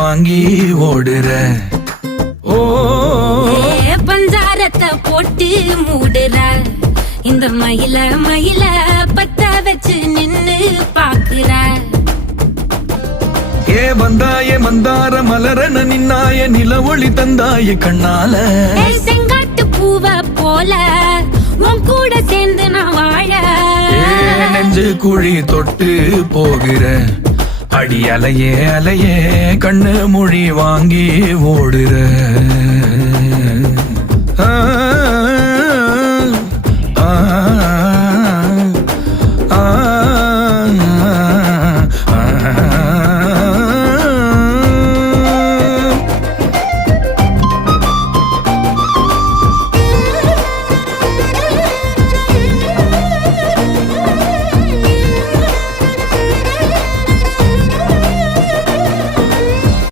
வாங்கி ஓடுற. ஓ பஞ்சாரத்தை போட்டு மூடுற. இந்த மயில மயில பத்த வச்சு நின்னு பாக்குற. ஏ வந்தாய மந்தார மலரன நின்னாய நில ஒளி தந்தாய கண்ணால. செங்காட்டு பூவ போல உன் கூட சேர்ந்து நான் வாழ. நெஞ்சு குழி தொட்டு போகிற. அடி அலையே அலையே கண்ணு மொழி வாங்கி ஓடுற.